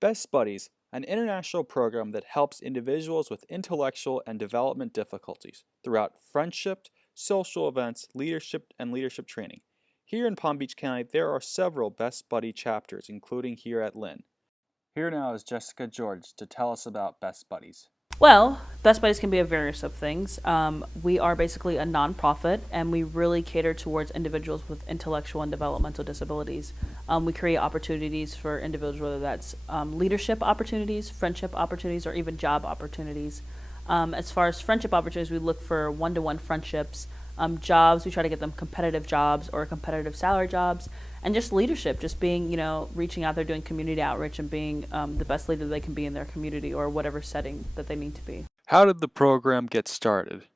Best Buddies, an international program that helps individuals with intellectual and development difficulties throughout friendship, social events, leadership, and leadership training. Here in Palm Beach County, there are several Best Buddy chapters, including here at Lynn. Here now is Jessica George to tell us about Best Buddies. Well, Best Buddies can be a various of things. We are basically a nonprofit, and we really cater towards individuals with intellectual and developmental disabilities. We create opportunities for individuals, whether that's leadership opportunities, friendship opportunities, or even job opportunities. As far as friendship opportunities, we look for one-to-one friendships. Jobs, we try to get them competitive jobs or competitive salary jobs, and just leadership, just being, reaching out there, doing community outreach, and being the best leader they can be in their community or whatever setting that they need to be. How did the program get started?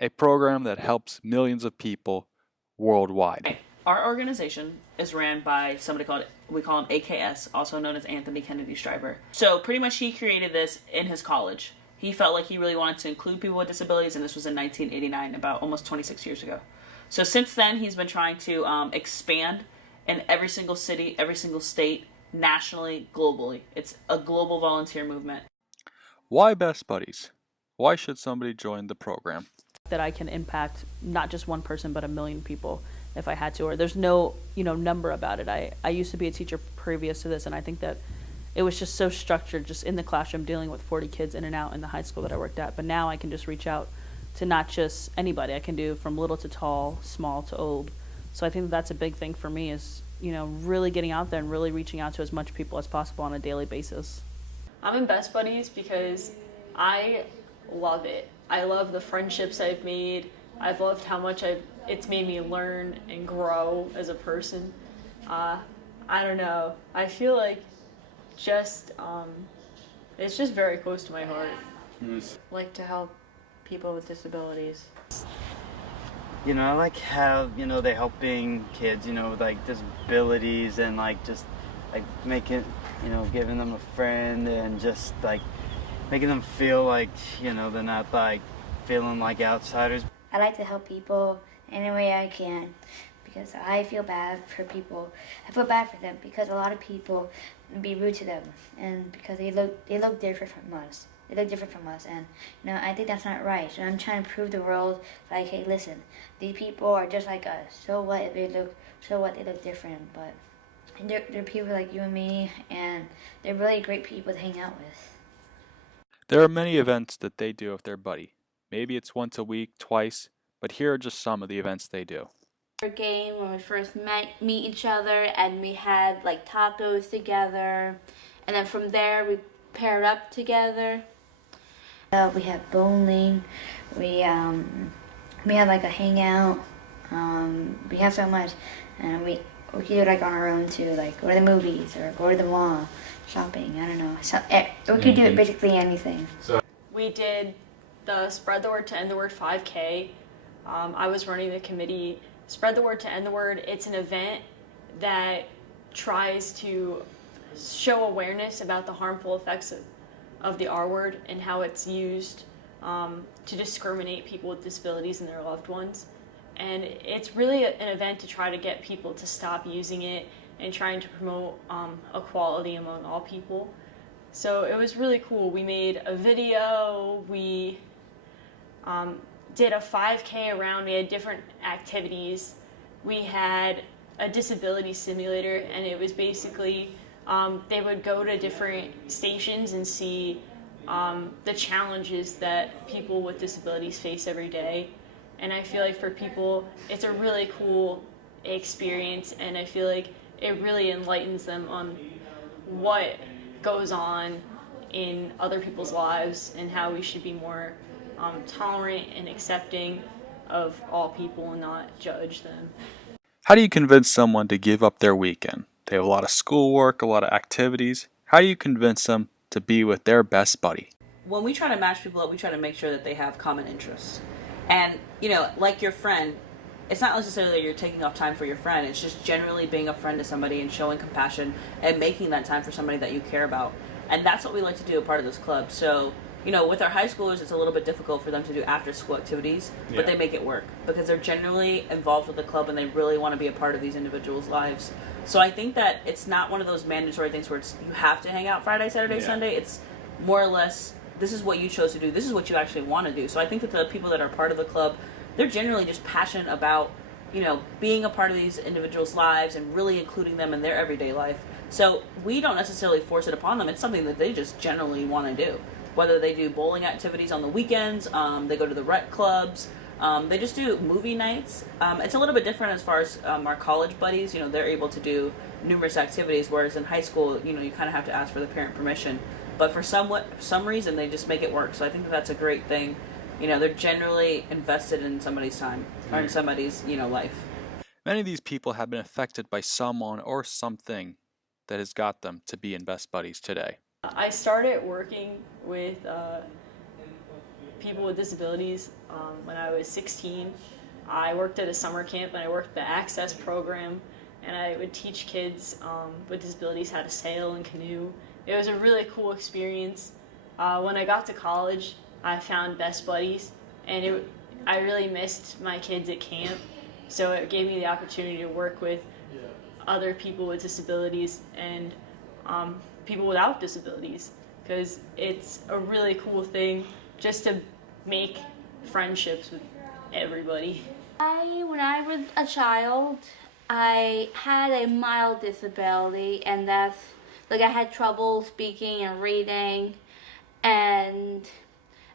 A program that helps millions of people worldwide. Our organization is ran by somebody we call him AKS, also known as Anthony Kennedy Shriver. So pretty much he created this in his college. He felt like he really wanted to include people with disabilities, and this was in 1989, about almost 26 years ago. So since then, he's been trying to expand in every single city, every single state, nationally, globally. It's a global volunteer movement. Why Best Buddies? Why should somebody join the program? That I can impact not just one person, but a million people if I had to, or there's no, number about it. I used to be a teacher previous to this, and I think that it was just so structured, just in the classroom, dealing with 40 kids in and out in the high school that I worked at. But now I can just reach out to not just anybody. I can do from little to tall, small to old. So I think that's a big thing for me is, really getting out there and really reaching out to as much people as possible on a daily basis. I'm in Best Buddies because I love it. I love the friendships I've made. I've loved how much it's made me learn and grow as a person. I don't know. I feel like it's just very close to my heart. Like to help people with disabilities. I like how, they're helping kids, with like disabilities and just making, giving them a friend and just making them feel like, they're not feeling like outsiders. I like to help people any way I can because I feel bad for people. I feel bad for them because a lot of people be rude to them and because they look different from us. They look different from us, and I think that's not right. So I'm trying to prove the world, hey, listen, these people are just like us. So what if they look different, but they're people like you and me, and they're really great people to hang out with. There are many events that they do with their buddy. Maybe it's once a week, twice, but here are just some of the events they do. Our game when we first meet each other, and we had tacos together, and then from there we paired up together. We have bowling. We have a hangout. We have so much, and we can do it on our own too. Go to the movies or go to the mall, shopping. I don't know. So we could do it basically anything. We did the Spread the Word to End the Word 5K. I was running the committee. Spread the Word to End the Word. It's an event that tries to show awareness about the harmful effects of the R word and how it's used to discriminate people with disabilities and their loved ones. And it's really an event to try to get people to stop using it and trying to promote equality among all people. So it was really cool. We made a video, we did a 5K around, we had different activities. We had a disability simulator, and it was basically they would go to different stations and see the challenges that people with disabilities face every day. And I feel like for people, it's a really cool experience, and I feel like it really enlightens them on what goes on in other people's lives and how we should be more tolerant and accepting of all people and not judge them. How do you convince someone to give up their weekend? They have a lot of schoolwork, a lot of activities. How do you convince them to be with their best buddy? When we try to match people up, we try to make sure that they have common interests. And, like your friend, it's not necessarily that you're taking off time for your friend. It's just generally being a friend to somebody and showing compassion and making that time for somebody that you care about. And that's what we like to do a part of this club. So with our high schoolers, it's a little bit difficult for them to do after school activities, but they make it work because they're generally involved with the club and they really want to be a part of these individuals' lives. So I think that it's not one of those mandatory things where you have to hang out Friday, Saturday, Sunday. It's more or less, this is what you chose to do. This is what you actually want to do. So I think that the people that are part of the club, they're generally just passionate about, being a part of these individuals' lives and really including them in their everyday life. So we don't necessarily force it upon them. It's something that they just generally want to do. Whether they do bowling activities on the weekends, they go to the rec clubs, they just do movie nights. It's a little bit different as far as our college buddies. They're able to do numerous activities, whereas in high school, you kind of have to ask for the parent permission. But for some reason, they just make it work. So I think that's a great thing. They're generally invested in somebody's time or in somebody's, life. Many of these people have been affected by someone or something that has got them to be in Best Buddies today. I started working with people with disabilities when I was 16. I worked at a summer camp and I worked the Access program, and I would teach kids with disabilities how to sail and canoe. It was a really cool experience. When I got to college, I found Best Buddies, and I really missed my kids at camp, so it gave me the opportunity to work with other people with disabilities and people without disabilities, because it's a really cool thing just to make friendships with everybody. When I was a child, I had a mild disability, and that's I had trouble speaking and reading, and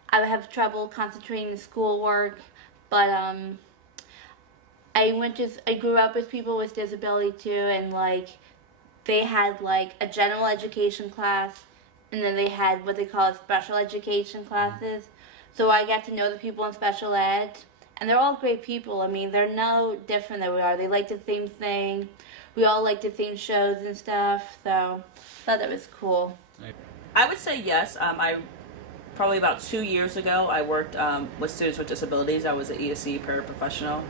I would have trouble concentrating in schoolwork. But I grew up with people with disability too, and they had a general education class, and then they had what they call special education classes. So I got to know the people in special ed, and they're all great people. I mean, they're no different than we are. They like the same thing. We all like the same shows and stuff, so I thought that was cool. I would say yes. Probably about 2 years ago, I worked with students with disabilities. I was an ESE paraprofessional,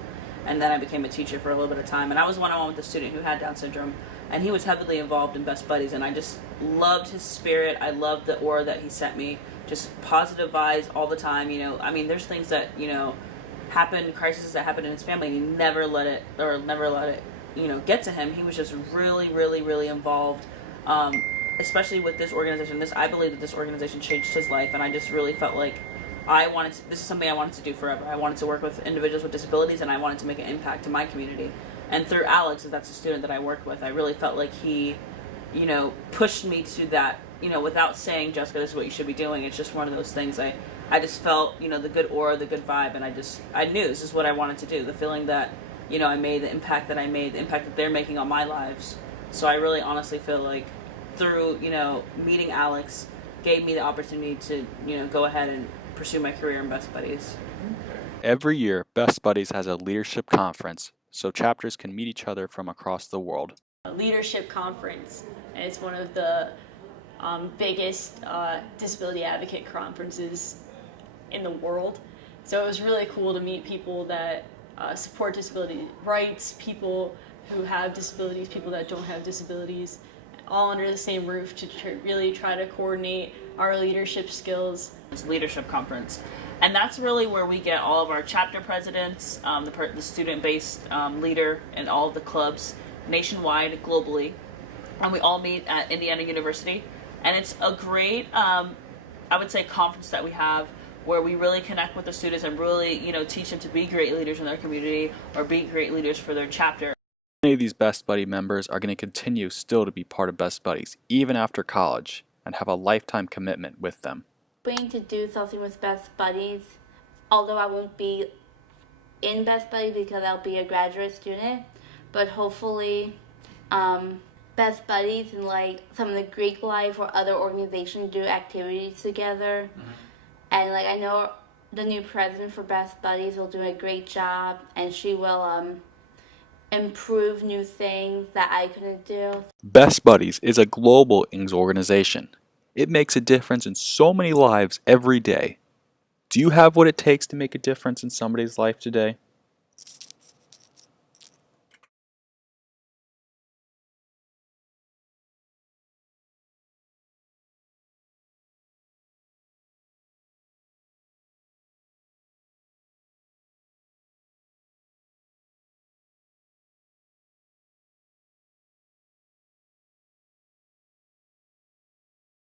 and then I became a teacher for a little bit of time. And I was one-on-one with a student who had Down syndrome, and he was heavily involved in Best Buddies, and I just loved his spirit. I loved the aura that he sent me, just positive vibes all the time. There's things that happen, crises that happened in his family, and he never let it get to him. He was just really, really, really involved. Especially with this organization. I believe that this organization changed his life, and I just really felt like this is something I wanted to do forever. I wanted to work with individuals with disabilities, and I wanted to make an impact to my community. And through Alex, that's a student that I worked with, I really felt like he, pushed me to that, without saying, Jessica, this is what you should be doing. It's just one of those things. I just felt, the good aura, the good vibe, and I knew this is what I wanted to do. The feeling that, I made, the impact that I made, the impact that they're making on my lives. So I really honestly feel like through, meeting Alex gave me the opportunity to, go ahead and pursue my career in Best Buddies. Every year, Best Buddies has a leadership conference so chapters can meet each other from across the world. A leadership conference, and it's one of the biggest disability advocate conferences in the world. So it was really cool to meet people that support disability rights, people who have disabilities, people that don't have disabilities, all under the same roof to really try to coordinate our leadership skills. It's a leadership conference, and that's really where we get all of our chapter presidents, the student-based leader, and all of the clubs nationwide, globally, and we all meet at Indiana University. And it's a great, I would say, conference that we have where we really connect with the students and really, teach them to be great leaders in their community or be great leaders for their chapter. Many of these Best Buddy members are going to continue still to be part of Best Buddies, even after college, and have a lifetime commitment with them. Going to do something with Best Buddies, although I won't be in Best Buddies because I'll be a graduate student, but hopefully Best Buddies and some of the Greek life or other organizations do activities together. Mm-hmm. And I know the new president for Best Buddies will do a great job, and she will improve new things that I couldn't do. Best Buddies is a global INGS organization. It makes a difference in so many lives every day. Do you have what it takes to make a difference in somebody's life today?